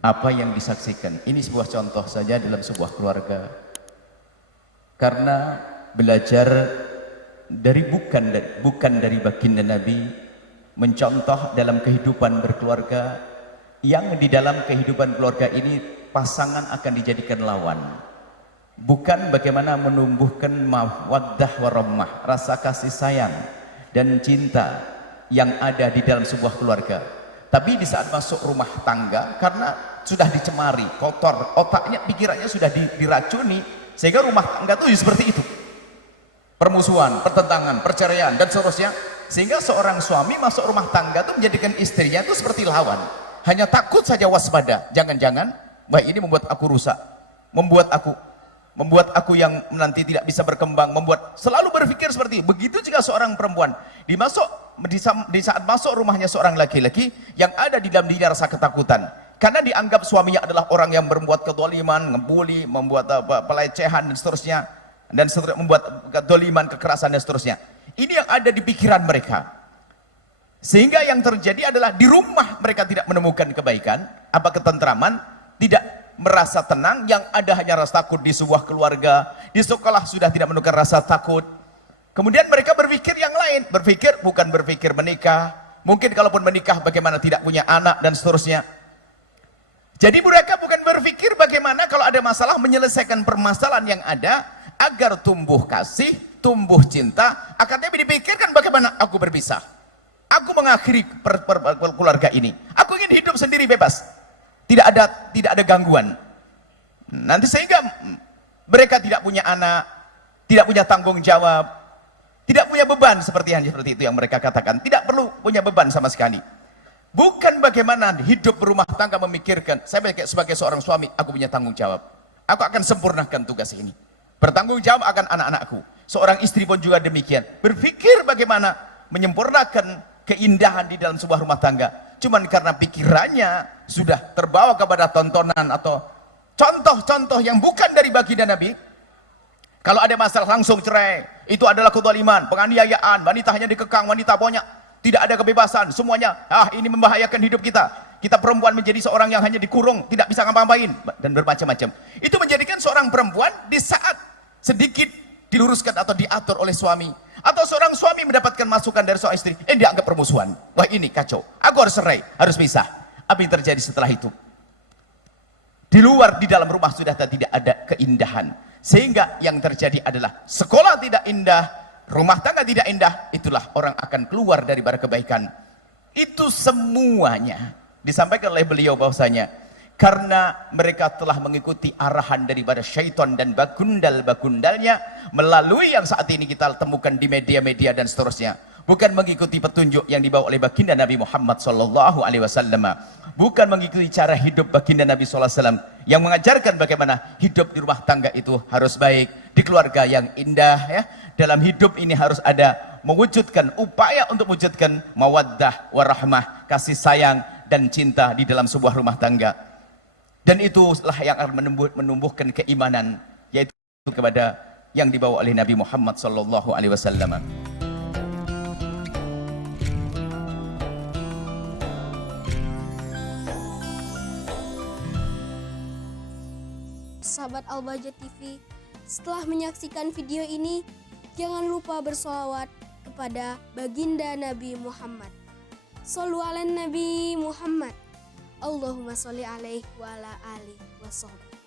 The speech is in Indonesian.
apa yang disaksikan. Ini sebuah contoh saja dalam sebuah keluarga. Karena belajar dari bukan dari baginda Nabi, mencontoh dalam kehidupan berkeluarga, yang di dalam kehidupan keluarga ini pasangan akan dijadikan lawan. Bukan bagaimana menumbuhkan mawaddah warahmah, rasa kasih sayang dan cinta yang ada di dalam sebuah keluarga. Tapi di saat masuk rumah tangga, karena sudah dicemari, kotor, otaknya, pikirannya sudah diracuni, sehingga rumah tangga itu seperti itu. Permusuhan, pertentangan, perceraian dan seterusnya. Sehingga seorang suami masuk rumah tangga itu menjadikan istrinya itu seperti lawan. Hanya takut saja waspada, jangan-jangan wah ini membuat aku rusak, membuat aku yang nanti tidak bisa berkembang, selalu berpikir seperti itu. Begitu juga seorang perempuan di saat masuk rumahnya seorang laki-laki, yang ada di dalam dirinya rasa ketakutan karena dianggap suaminya adalah orang yang berbuat kezaliman, ngebully, membuat pelecehan dan seterusnya, membuat kezaliman, kekerasan dan seterusnya. Ini yang ada di pikiran mereka, sehingga yang terjadi adalah di rumah mereka tidak menemukan kebaikan, ketentraman, tidak merasa tenang, yang ada hanya rasa takut. Di sebuah keluarga, di sekolah sudah tidak menemukan rasa takut. Kemudian mereka berpikir yang lain, bukan berpikir menikah, mungkin kalaupun menikah bagaimana tidak punya anak dan seterusnya. Jadi mereka bukan berpikir bagaimana kalau ada masalah menyelesaikan permasalahan yang ada agar tumbuh kasih, tumbuh cinta. Akan tapi dipikirkan bagaimana aku berpisah, aku mengakhiri keluarga ini, aku ingin hidup sendiri bebas, tidak ada gangguan. Nanti sehingga mereka tidak punya anak, tidak punya tanggung jawab, tidak punya beban, seperti itu yang mereka katakan, tidak perlu punya beban sama sekali. Bukan bagaimana hidup berumah tangga memikirkan, saya sebagai seorang suami, aku punya tanggung jawab, aku akan sempurnakan tugas ini, bertanggung jawab akan anak-anakku. Seorang istri pun juga demikian, berpikir bagaimana menyempurnakan keindahan di dalam sebuah rumah tangga. Cuman karena pikirannya sudah terbawa kepada tontonan atau contoh-contoh yang bukan dari baginda Nabi. Kalau ada masalah langsung cerai, itu adalah kezaliman, penganiayaan, wanita hanya dikekang, wanita banyak, tidak ada kebebasan, semuanya ini membahayakan hidup kita. Kita perempuan menjadi seorang yang hanya dikurung, tidak bisa ngapa-ngapain dan bermacam-macam. Itu menjadikan seorang perempuan di saat sedikit diluruskan atau diatur oleh suami, atau seorang suami mendapatkan masukan dari seorang istri, dianggap permusuhan. Wah ini kacau, aku harus cerai, harus pisah. Apa yang terjadi setelah itu? Di dalam rumah sudah tidak ada keindahan, sehingga yang terjadi adalah sekolah tidak indah, rumah tangga tidak indah. Itulah orang akan keluar dari bara kebaikan. Itu semuanya disampaikan oleh beliau bahwasanya karena mereka telah mengikuti arahan daripada syaitan dan bagundal-bagundalnya melalui yang saat ini kita temukan di media-media dan seterusnya. Bukan mengikuti petunjuk yang dibawa oleh baginda Nabi Muhammad SAW, bukan mengikuti cara hidup baginda Nabi SAW yang mengajarkan bagaimana hidup di rumah tangga itu harus baik, di keluarga yang indah, ya. Dalam hidup ini harus ada mewujudkan upaya untuk mewujudkan mawaddah warahmah, kasih sayang dan cinta di dalam sebuah rumah tangga. Dan itulah yang akan menumbuhkan keimanan, yaitu kepada yang dibawa oleh Nabi Muhammad SAW. Sahabat Al-Bahjah TV, setelah menyaksikan video ini, jangan lupa bersolawat kepada baginda Nabi Muhammad. Shollu ala Nabi Muhammad. Allahumma sholli alaihi wa ala alihi wa sahbihi.